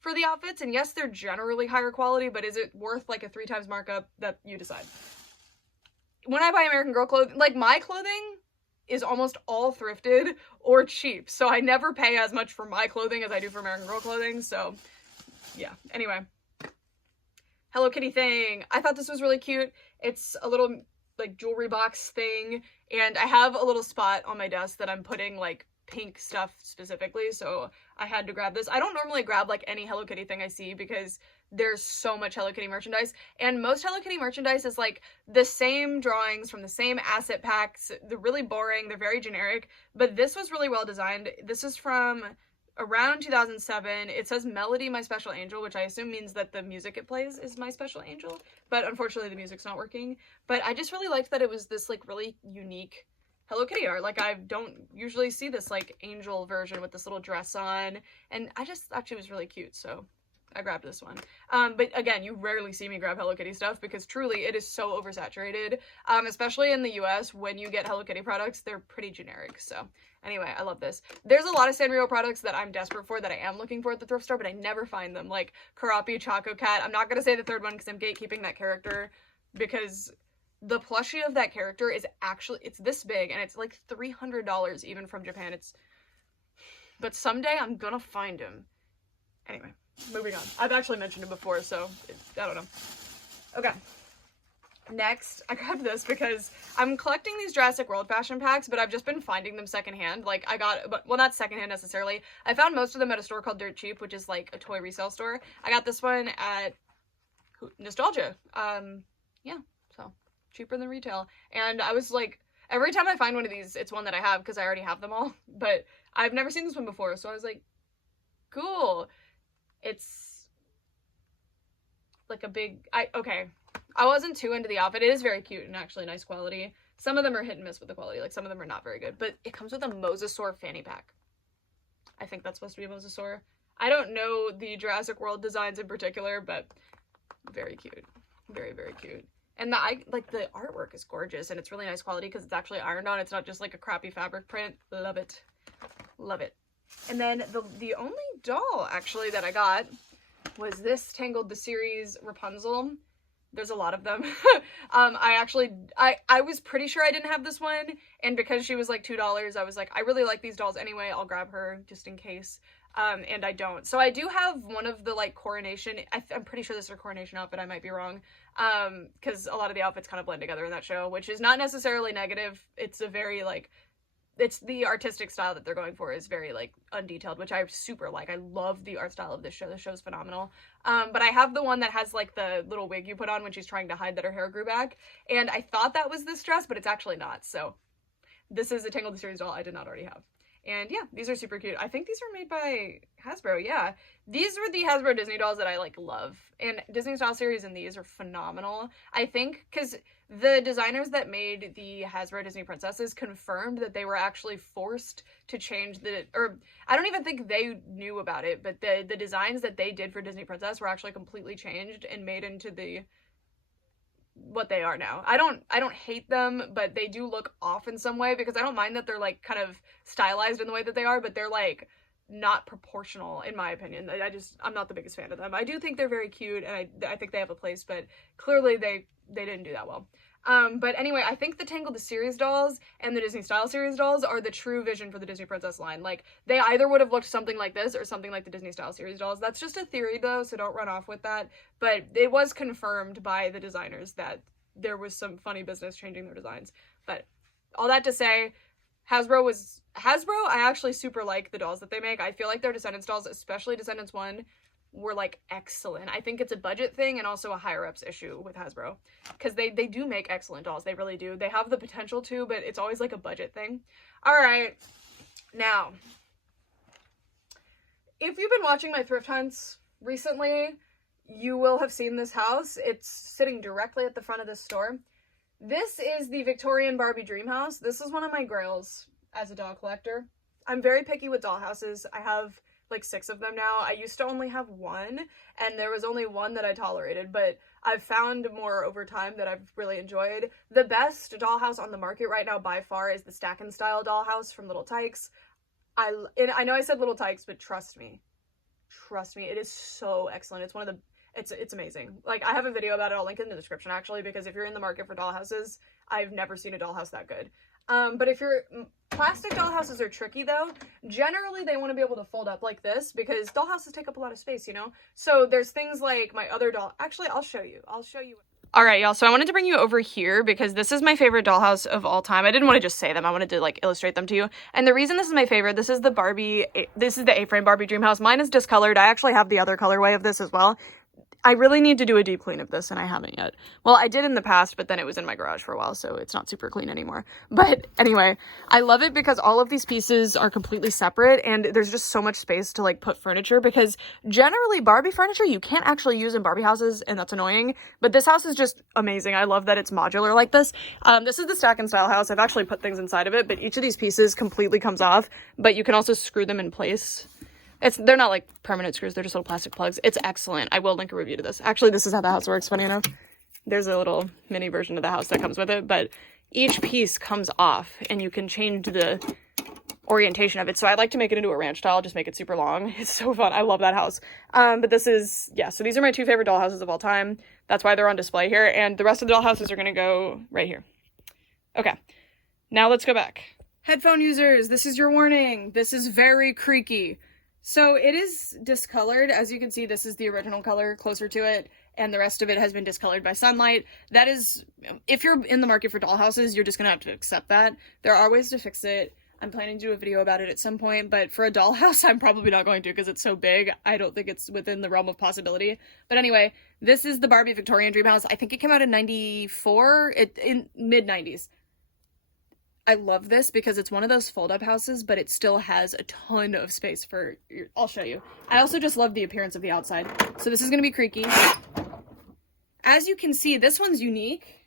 for the outfits, and yes, they're generally higher quality, but is it worth like a 3 times markup? That you decide. When I buy American Girl clothing, like, my clothing is almost all thrifted or cheap, so I never pay as much for my clothing as I do for American Girl clothing. So yeah, anyway, Hello Kitty thing. I thought this was really cute. It's a little like jewelry box thing, and I have a little spot on my desk that I'm putting like pink stuff specifically, so I had to grab this. I don't normally grab like any Hello Kitty thing I see, because there's so much Hello Kitty merchandise, and most Hello Kitty merchandise is like the same drawings from the same asset packs. They're really boring, they're very generic, but this was really well designed. This is from around 2007. It says Melody My Special Angel, which I assume means that the music it plays is My Special Angel, but unfortunately the music's not working. But I just really liked that it was this like really unique Hello Kitty art. Like, I don't usually see this like angel version with this little dress on, and I just thought she was really cute, so I grabbed this one. But again, you rarely see me grab Hello Kitty stuff, because truly it is so oversaturated, especially in the US. When you get Hello Kitty products, they're pretty generic. So anyway, I love this. There's a lot of Sanrio products that I'm desperate for, that I am looking for at the thrift store, but I never find them, like Karapi, Choco Cat. I'm not gonna say the third one because I'm gatekeeping that character, because the plushie of that character is actually, it's this big, and it's like $300 even from Japan. But someday I'm gonna find him. Anyway, moving on. I've actually mentioned him before, so I don't know. Okay. Next, I grabbed this because I'm collecting these Jurassic World fashion packs, but I've just been finding them secondhand. Like, I got, well, not secondhand necessarily. I found most of them at a store called Dirt Cheap, which is like a toy resale store. I got this one at Nostalgia. Yeah, so cheaper than retail. And I was like, every time I find one of these, it's one that I have, because I already have them all, but I've never seen this one before, so I was like, cool. It's like a big, okay, I wasn't too into the outfit. It is very cute and actually nice quality. Some of them are hit and miss with the quality, like some of them are not very good, but it comes with a Mosasaur fanny pack. I think that's supposed to be a Mosasaur. I don't know the Jurassic World designs in particular, but very cute. Very, very cute. And the artwork is gorgeous, and it's really nice quality because it's actually ironed on. It's not just like a crappy fabric print. Love it. Love it. And then the only doll actually that I got was this Tangled the Series Rapunzel. There's a lot of them. I was pretty sure I didn't have this one, and because she was like $2, I was like, I really like these dolls anyway, I'll grab her just in case. And I don't. So I do have one of the like coronation, I'm pretty sure this is a coronation outfit, I might be wrong, because a lot of the outfits kind of blend together in that show, which is not necessarily negative. It's a very like, it's the artistic style that they're going for is very like undetailed, which I super like. I love the art style of this show. The show's phenomenal. But I have the one that has like the little wig you put on when she's trying to hide that her hair grew back, and I thought that was this dress, but it's actually not. So this is a Tangled the Series doll I did not already have. And yeah, these are super cute. I think these were made by Hasbro. Yeah, these were the Hasbro Disney dolls that I like love, and Disney Style Series and these are phenomenal. I think because the designers that made the Hasbro Disney Princesses confirmed that they were actually forced to change or I don't even think they knew about it, but the designs that they did for Disney Princess were actually completely changed and made into what they are now. I don't hate them, but they do look off in some way, because I don't mind that they're like kind of stylized in the way that they are, but they're like not proportional in my opinion. I'm not the biggest fan of them. I do think they're very cute, and I think they have a place, but clearly they didn't do that well. But anyway, I think the Tangled the Series dolls and the Disney Style Series dolls are the true vision for the Disney Princess line. Like, they either would have looked something like this or something like the Disney Style Series dolls. That's just a theory though, so don't run off with that. But it was confirmed by the designers that there was some funny business changing their designs. But all that to say, Hasbro, I actually super like the dolls that they make. I feel like their Descendants dolls, especially Descendants 1, were like excellent. I think it's a budget thing and also a higher ups issue with Hasbro, because they do make excellent dolls. They really do. They have the potential to, but it's always like a budget thing. All right, now, if you've been watching my thrift hunts recently, you will have seen this house. It's sitting directly at the front of this store. This is the Victorian Barbie Dream House. This is one of my grails as a doll collector. I'm very picky with doll houses. I have like 6 of them now. I used to only have 1, and there was only 1 that I tolerated, but I've found more over time that I've really enjoyed. The best dollhouse on the market right now by far is the Stack and Style dollhouse from Little Tykes. I know I said Little Tykes, but trust me, it is so excellent. It's one of the It's amazing. Like, I have a video about it. I'll link it in the description, actually, because if you're in the market for dollhouses, I've never seen a dollhouse that good. But if your plastic dollhouses are tricky, though, generally they want to be able to fold up like this, because dollhouses take up a lot of space, you know? So there's things like my other doll. Actually, I'll show you. All right, y'all. So I wanted to bring you over here because this is my favorite dollhouse of all time. I didn't want to just say them. I wanted to like illustrate them to you. And the reason this is my favorite, this is the A-frame Barbie Dream House. Mine is discolored. I actually have the other colorway of this as well. I really need to do a deep clean of this, and I haven't yet. Well, I did in the past, but then it was in my garage for a while, so it's not super clean anymore. But anyway, I love it because all of these pieces are completely separate, and there's just so much space to like put furniture, because generally Barbie furniture you can't actually use in Barbie houses, and that's annoying. But this house is just amazing. I love that it's modular like this. This is the Stack and Style house. I've actually put things inside of it, but each of these pieces completely comes off, but you can also screw them in place. They're not like permanent screws, they're just little plastic plugs. It's excellent. I will link a review to this. Actually, this is how the house works, funny enough. There's a little mini version of the house that comes with it, but each piece comes off and you can change the orientation of it. So I like to make it into a ranch tile, just make it super long. It's so fun. I love that house. But this is, yeah, so these are my 2 favorite doll houses of all time. That's why they're on display here. And the rest of the doll houses are going to go right here. Okay, now let's go back. Headphone users, this is your warning. This is very creaky. So it is discolored. As you can see, this is the original color closer to it, and the rest of it has been discolored by sunlight. That is, if you're in the market for dollhouses, you're just gonna have to accept that. There are ways to fix it. I'm planning to do a video about it at some point, but for a dollhouse, I'm probably not going to because it's so big. I don't think it's within the realm of possibility. But anyway, this is the Barbie Victorian Dream House. I think it came out in 94, in mid-90s. I love this because it's one of those fold-up houses, but it still has a ton of space for I'll show you. I also just love the appearance of the outside. So this is going to be creaky. As you can see, this one's unique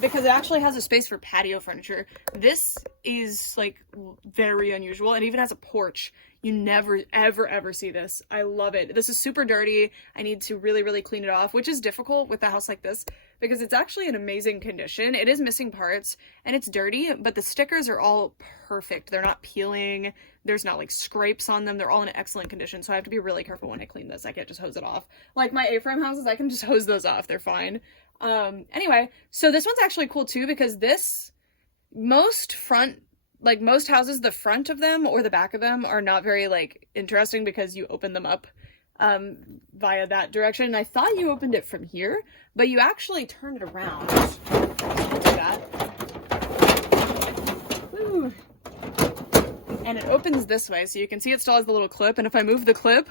because it actually has a space for patio furniture. This is like very unusual, and even has a porch. You never, ever, ever see this. I love it. This is super dirty. I need to really, really clean it off, which is difficult with a house like this because it's actually in amazing condition. It is missing parts and it's dirty, but the stickers are all perfect. They're not peeling. There's not like scrapes on them. They're all in excellent condition. So I have to be really careful when I clean this. I can't just hose it off. Like my A-frame houses, I can just hose those off. They're fine. Anyway, so this one's actually cool too because most houses, the front of them or the back of them are not very like interesting because you open them up via that direction. And I thought you opened it from here, but you actually turn it around. Like that. Woo. And it opens this way, so you can see it still has the little clip. And if I move the clip,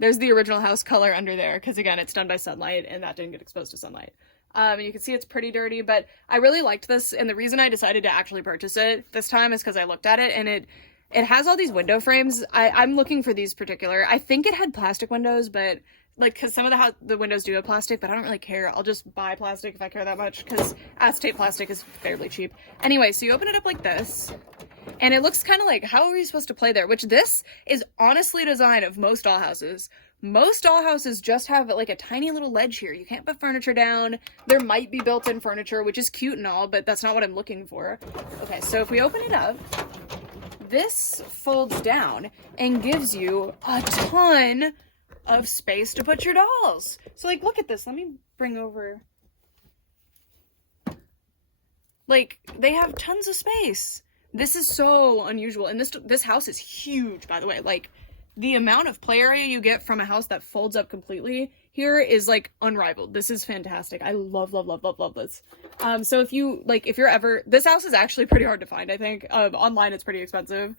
there's the original house color under there, because again, it's done by sunlight and that didn't get exposed to sunlight. And you can see it's pretty dirty, but I really liked this, and the reason I decided to actually purchase it this time is because I looked at it, and it has all these window frames. I'm looking for these particular. I think it had plastic windows, but like, because some of the windows do have plastic, but I don't really care. I'll just buy plastic if I care that much, because acetate plastic is fairly cheap. Anyway, so you open it up like this, and it looks kind of like, how are you supposed to play there? Which this is honestly a design of most dollhouses. Most dollhouses just have like a tiny little ledge here. You can't put furniture down. There might be built-in furniture, which is cute and all, but that's not what I'm looking for. Okay, so if we open it up, this folds down and gives you a ton of space to put your dolls. So like, look at this. Let me bring over. Like, they have tons of space. This is so unusual. And this house is huge, by the way. Like, the amount of play area you get from a house that folds up completely here is like unrivaled. This is fantastic. I love, love, love, love, love this. So if you're ever, this house is actually pretty hard to find, I think. Online it's pretty expensive,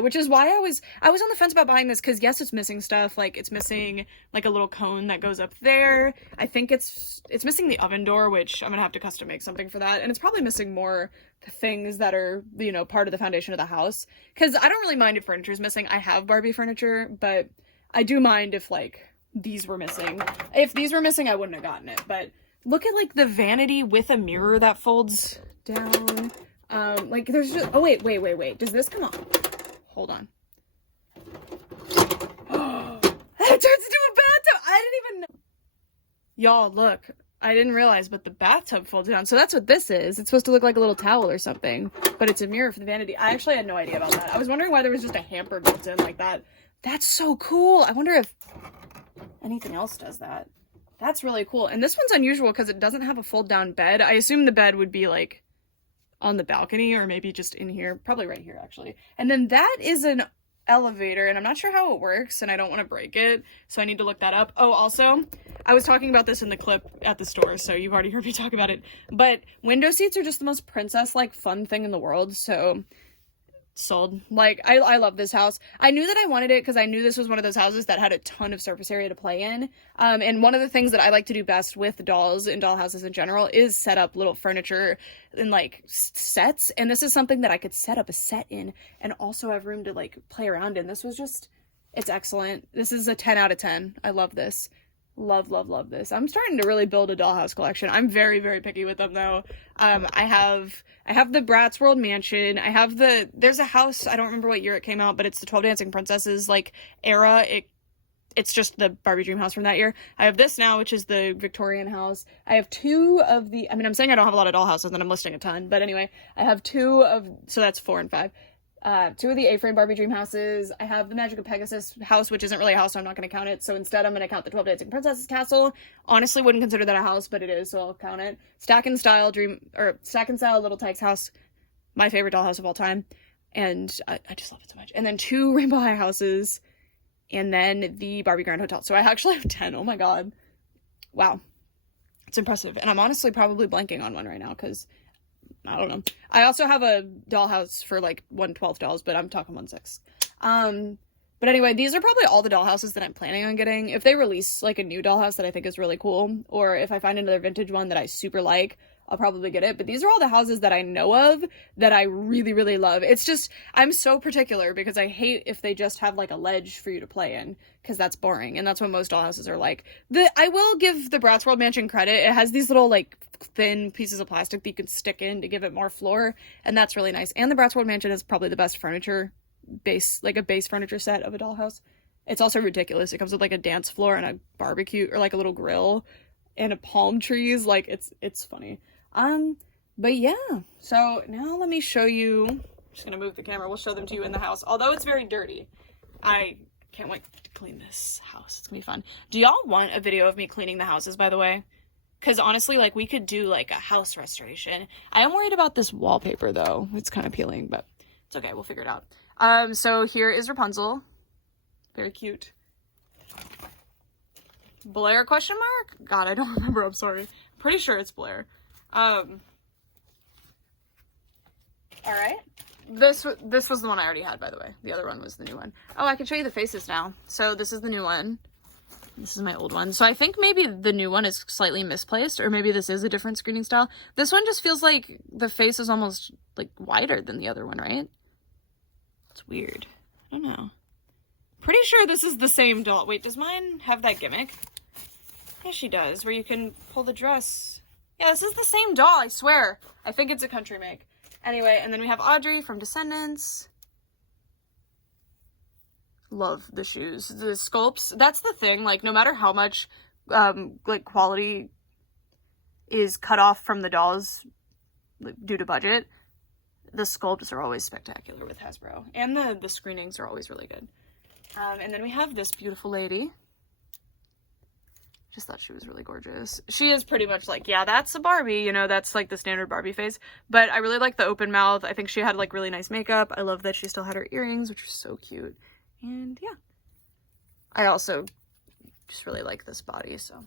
which is why I was on the fence about buying this, because yes, it's missing stuff. Like it's missing like a little cone that goes up there. I think it's missing the oven door, which I'm gonna have to custom make something for that. And it's probably missing more things that are, you know, part of the foundation of the house. Because I don't really mind if furniture is missing. I have Barbie furniture, but I do mind if like these were missing. If these were missing, I wouldn't have gotten it. But look at like the vanity with a mirror that folds down. Like there's just, oh wait. Does this come off? Hold on. That turns into a bathtub. I didn't even know. Y'all, look. I didn't realize, but the bathtub folds down. So that's what this is. It's supposed to look like a little towel or something, but it's a mirror for the vanity. I actually had no idea about that. I was wondering why there was just a hamper built in like that. That's so cool. I wonder if anything else does that. That's really cool. And this one's unusual because it doesn't have a fold down bed. I assume the bed would be like on the balcony or maybe just in here, probably right here actually. And then that is an elevator, and I'm not sure how it works, and I don't want to break it, so I need to look that up. Oh, also, I was talking about this in the clip at the store, so you've already heard me talk about it, but window seats are just the most princess-like fun thing in the world, so sold. Like, I love this house. I knew that I wanted it because I knew this was one of those houses that had a ton of surface area to play in. And one of the things that I like to do best with dolls and doll houses in general is set up little furniture in like sets. And this is something that I could set up a set in and also have room to like play around in. This was just, it's excellent. This is a 10 out of 10. I love this. Love, love, love this. I'm starting to really build a dollhouse collection. I'm very, very picky with them though. I have the Bratz World Mansion. I have there's a house, I don't remember what year it came out, but it's the 12 Dancing Princesses like era. It's just the Barbie Dream House from that year. I have this now, which is the Victorian house. I have two of the, I mean, I'm saying I don't have a lot of doll houses and I'm listing a ton, but anyway, I have so that's 4 and 5. 2 of the A-frame Barbie Dream Houses. I have the Magic of Pegasus house, which isn't really a house, so I'm not going to count it. So instead, I'm going to count the 12 Dancing Princesses castle. Honestly, wouldn't consider that a house, but it is, so I'll count it. Stack and Style Little Tykes house, my favorite dollhouse of all time, and I just love it so much. And then 2 Rainbow High houses, and then the Barbie Grand Hotel. So I actually have 10. Oh my god, wow, it's impressive. And I'm honestly probably blanking on one right now because I don't know. I also have a dollhouse for like 1/12 dolls, but I'm talking 1/6. But anyway, these are probably all the dollhouses that I'm planning on getting. If they release like a new dollhouse that I think is really cool, or if I find another vintage one that I super like, I'll probably get it. But these are all the houses that I know of that I really, really love. It's just, I'm so particular because I hate if they just have like a ledge for you to play in, because that's boring. And that's what most dollhouses are like. I will give the Bratz World Mansion credit. It has these little like thin pieces of plastic that you can stick in to give it more floor. And that's really nice. And the Bratz World Mansion is probably the best furniture base, like a base furniture set of a dollhouse. It's also ridiculous. It comes with like a dance floor and a barbecue or like a little grill and a palm trees. Like it's funny. But yeah, so now let me show you. I'm just gonna move the camera. We'll show them to you in the house, although it's very dirty. I can't wait to clean this house. It's gonna be fun. Do y'all want a video of me cleaning the houses, by the way? Because honestly, like, we could do like a house restoration. I am worried about this wallpaper though. It's kind of peeling, but it's okay, we'll figure it out. So here is Rapunzel. Very cute. Blair question mark? God, I don't remember, I'm sorry. Pretty sure it's Blair. All right. This was the one I already had, by the way. The other one was the new one. Oh, I can show you the faces now. So this is the new one. This is my old one. So I think maybe the new one is slightly misplaced, or maybe this is a different screening style. This one just feels like the face is almost like wider than the other one, right? It's weird. I don't know. Pretty sure this is the same doll. Wait, does mine have that gimmick? Yeah, she does, where you can pull the dress. Yeah, this is the same doll, I swear. I think it's a country make. Anyway, and then we have Audrey from Descendants. Love the shoes. The sculpts, that's the thing. Like, no matter how much, like, quality is cut off from the dolls like, due to budget, the sculpts are always spectacular with Hasbro. And the screenings are always really good. And then we have this beautiful lady. Just thought she was really gorgeous. She is pretty much like, yeah, that's a Barbie, you know, that's like the standard Barbie face. But I really like the open mouth. I think she had like really nice makeup. I love that she still had her earrings, which are so cute. And yeah. I also just really like this body, so.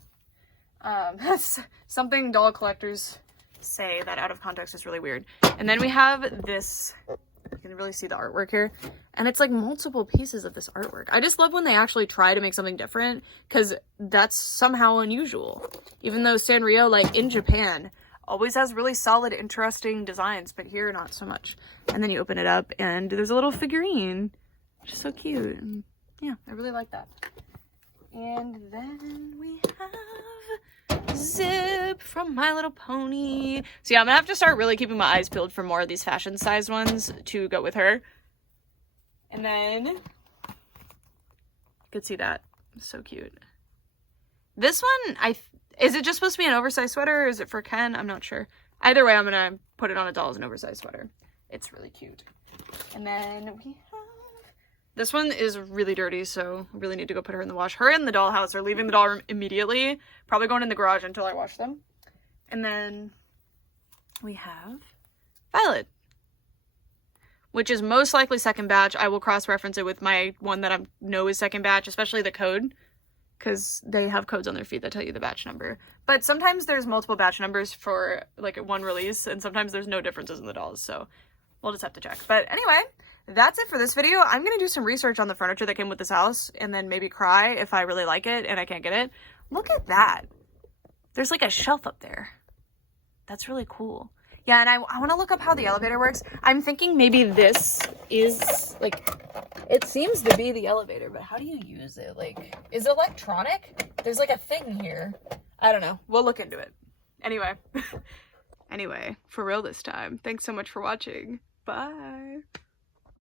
That's something doll collectors say that out of context is really weird. And then we have this, you can really see the artwork here, and it's like multiple pieces of this artwork. I just love when they actually try to make something different, because that's somehow unusual. Even though Sanrio, like in Japan, always has really solid, interesting designs, but here not so much. And then you open it up and there's a little figurine, which is so cute. And yeah, I really like that. And then we have Zip from My Little Pony. So yeah, I'm gonna have to start really keeping my eyes peeled for more of these fashion sized ones to go with her. And then you could see that. So cute. This one, is it just supposed to be an oversized sweater, or is it for Ken? I'm not sure. Either way, I'm gonna put it on a doll as an oversized sweater. It's really cute. And then we have, this one is really dirty, so I really need to go put her in the wash. Her and the dollhouse are leaving the doll room immediately. Probably going in the garage until I wash them. And then we have Violet, which is most likely second batch. I will cross-reference it with my one that I know is second batch, especially the code, because they have codes on their feet that tell you the batch number. But sometimes there's multiple batch numbers for like one release, and sometimes there's no differences in the dolls, so we'll just have to check. But anyway, that's it for this video. I'm gonna do some research on the furniture that came with this house, and then maybe cry if I really like it and I can't get it. Look at that. There's like a shelf up there. That's really cool. Yeah, and I want to look up how the elevator works. I'm thinking maybe this is, like, it seems to be the elevator, but how do you use it? Like, is it electronic? There's like a thing here. I don't know. We'll look into it. Anyway. Anyway, for real this time. Thanks so much for watching. Bye.